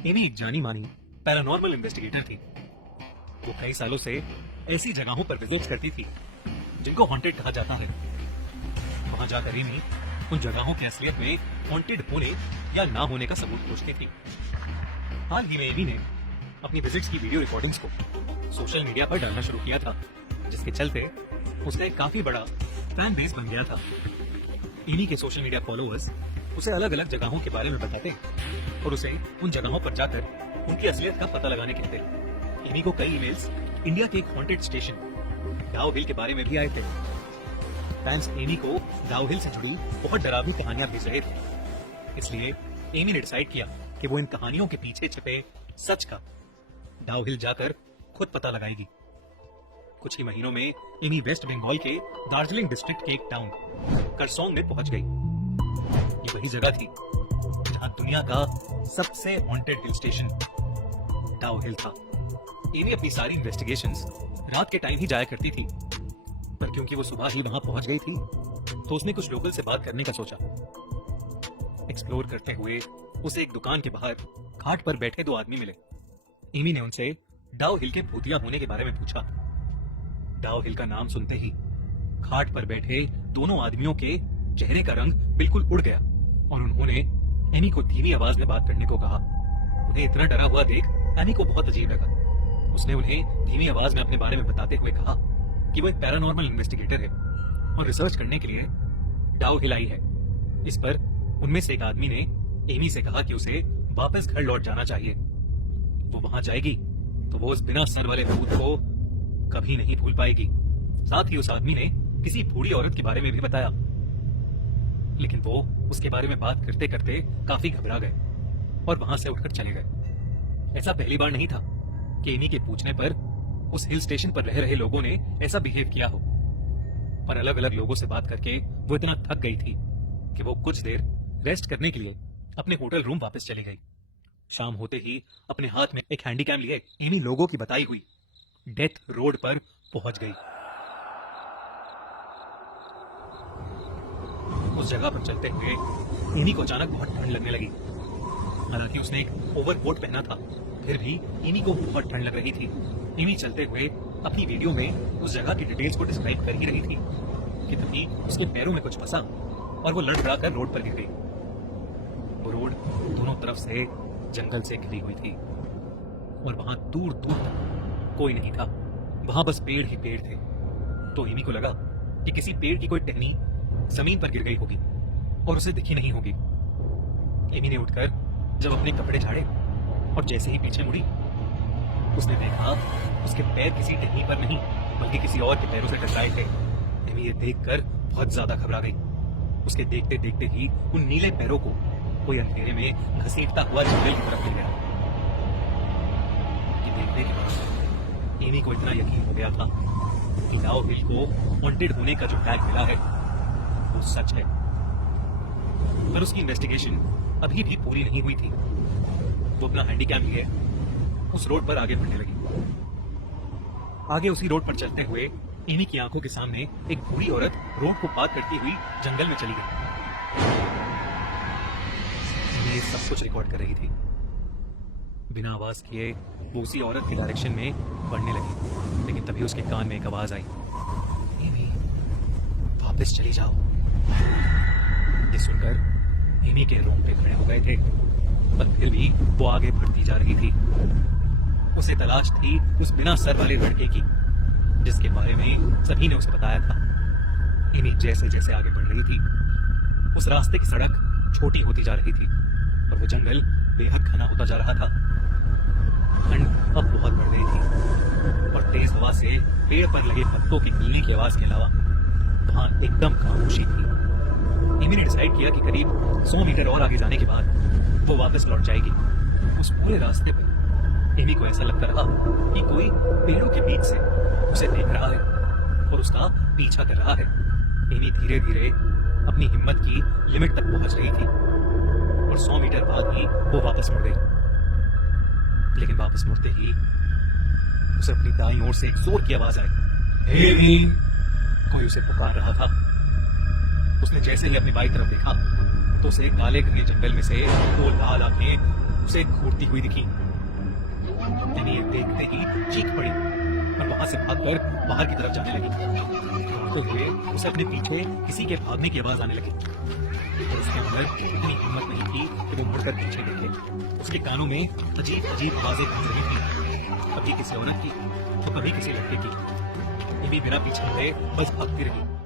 Amy एक जानी मानी पैरानॉर्मल इन्वेस्टिगेटर थी। वो कई सालों से ऐसी जगहों पर विजिट करती थी जिनको हॉन्टेड कहा जाता है। वहां जाकर एमी उन जगहों की असलियत में हॉन्टेड होने या ना होने का सबूत खोजती थी। हाल ही में एमी ने अपनी विजिट्स की वीडियो रिकॉर्डिंग्स को सोशल मीडिया पर डालना शुरू किया था, जिसके चलते उसका एक काफी बड़ा फैन बेस बन गया था। एमी के सोशल मीडिया फॉलोअर्स उसे अलग अलग जगहों के बारे में बताते और उसे उन जगहों पर जाकर उनकी असलियत का पता लगाने कहते। एमी को कई ईमेल्स इंडिया के एक हॉन्टेड स्टेशन डाउ हिल के बारे में भी आए थे। फैंस एमी को डाउ हिल से जुड़ी बहुत डरावनी कहानियां भेज रहे थे। इसलिए एमी ने डिसाइड किया कि वो इन कहानियों के पीछे छिपे सच का डाउ हिल जाकर खुद पता लगाएगी। कुछ ही महीनों में एमी वेस्ट बंगाल के दार्जिलिंग डिस्ट्रिक्ट के एक टाउन करसोंग में पहुंच गई। ये वही जगह थी जहां दुनिया का सबसे हॉन्टेड हिल स्टेशन डाउ हिल था। एमी अपनी सारी इन्वेस्टिगेशंस रात के टाइम ही जाया करती थी, पर क्योंकि वो सुबह ही वहां पहुंच गई थी तो उसने कुछ लोकल से बात करने का सोचा। एक्सप्लोर करते हुए उसे एक दुकान के बाहर खाट पर बैठे दो आदमी मिले। एमी ने उनसे डाउ हिल के भूतिया होने के बारे में पूछा। डाउ हिल का नाम सुनते ही खाट पर बैठे दोनों आदमियों के चेहरे का रंग बिल्कुल उड़ गया और उन्होंने एमी को धीमी आवाज में बात करने को कहा। उन्हें इतना डरा हुआ देख एमी को बहुत अजीब लगा। उसने उन्हें धीमी आवाज में अपने बारे में बताते हुए कहा कि वो एक पैरानॉर्मल इन्वेस्टिगेटर है और रिसर्च करने के लिए डाउ हिल आई है। इस पर उनमें से एक आदमी ने एमी से कहा कि उसे वापस घर लौट जाना चाहिए। वो वहां जाएगी तो वो उस बिना सर वाले भूत को कभी नहीं भूल पाएगी। साथ ही उस आदमी ने किसी बूढ़ी औरत के बारे में भी बताया, लेकिन वो उसके बारे में बात करते करते काफी घबरा गए और वहां से उठकर चले गए। ऐसा पहली बार नहीं था कि एमी के पूछने पर उस हिल स्टेशन पर रह रहे लोगों ने ऐसा बिहेव किया हो, पर अलग अलग लोगों से बात करके वो इतना थक गई थी कि वो कुछ देर रेस्ट करने के लिए अपने होटल रूम वापस चली गई। शाम होते ही अपने हाथ में एक हैंडीकैम लिए एमी लोगों की बताई हुई डेथ रोड पर पहुंच गई। उस जगह पर चलते हुए एमी को अचानक बहुत ठंड लगने लगी। हालांकि उसने एक ओवरकोट पहना था, फिर भी एमी को बहुत ठंड लग रही थी। एमी चलते हुए अपनी वीडियो में उस जगह की डिटेल्स को डिस्क्राइब कर ही रही थी कि तभी उसके पैरों में कुछ फंसा और वो लड़खड़ाकर रोड पर गिर गई। वो रोड दोनों तरफ से जंगल से घिरी हुई थी और वहां दूर दूर तक कोई नहीं था। वहां बस पेड़ ही पेड़ थे। तो एमी को लगा कि किसी पेड़ की कोई टहनी जमीन पर गिर गई होगी और उसे दिखी नहीं होगी। एमी ने उठकर जब अपने कपड़े झाड़े और जैसे ही पीछे मुड़ी, उसने देखा उसके पैर किसी टहनी पर नहीं बल्कि किसी और के पैरों से टकराए थे। एमी ये देखकर बहुत ज्यादा घबरा गई। उसके देखते देखते ही उन नीले पैरों को कोई अंधेरे में घसीटता हुआ जंगल की तरफ ले गया। ये देखने के बाद एमी को इतना यकीन हो गया था कि डाउ हिल को हॉन्टेड होने का जो टैग मिला है वो सच है। पर उसकी इन्वेस्टिगेशन अभी भी पूरी नहीं हुई थी। वो अपना हैंडीकैम लिए उस रोड पर आगे बढ़ने लगी। आगे उसी रोड पर चलते हुए एमी की आंखों के सामने एक बूढ़ी औरत रोड को पार करती हुई जंगल में चली गई। ये सब कुछ रिकॉर्ड कर रही थी। बिना आवाज किए वो उसी औरत की डायरेक्शन में बढ़ने लगी, लेकिन तभी उसके कान में एक आवाज आई, एमी वापस चली जाओ। ये सुनकर एमी के रोंगटे खड़े हो गए थे, पर फिर भी वो आगे बढ़ती जा रही थी। उसे तलाश थी उस बिना सर वाले लड़के की जिसके बारे में सभी ने उसे बताया था। एमी जैसे जैसे आगे बढ़ रही थी उस रास्ते की सड़क छोटी होती जा रही थी और वो जंगल बेहद घना होता जा रहा था। ठंड अब बहुत बढ़ गई थी और तेज हवा से पेड़ पर लगे पत्तों की हिलने की आवाज के अलावा वहां एकदम खामोशी थी। एमी ने डिसाइड किया कि करीब 100 मीटर और आगे जाने के बाद वो वापस लौट जाएगी। उस पूरे रास्ते पर एमी को ऐसा लगता रहा कि कोई पेड़ों के बीच से उसे देख रहा है और उसका पीछा कर रहा है। एमी धीरे धीरे अपनी हिम्मत की लिमिट तक पहुंच रही थी और 100 मीटर बाद ही वो वापस मुड़ गई। लेकिन वापस मुड़ते ही उसे अपनी दाईं ओर से एक जोर की आवाज आई, एमी! कोई उसे पुकार रहा था। उसने जैसे ही अपनी बाईं तरफ देखा तो उसे काले घने जंगल में से दो लाल आंखें उसे घूरती हुई दिखी। यानी ये देखते ही चीख पड़ी और वहां से भागकर बाहर की तरफ जाने लगी। दौड़ते हुए उसे अपने पीछे किसी के भागने की आवाज आने लगी और उसके अंदर इतनी हिम्मत नहीं थी कि वो मुड़कर पीछे देखे। उसके कानों में अजीब अजीब आवाजें गूंज रही थी, कभी किसी औरत की तो कभी किसी लड़के की। ये भी बिना पीछे मुड़े बस भागती रही।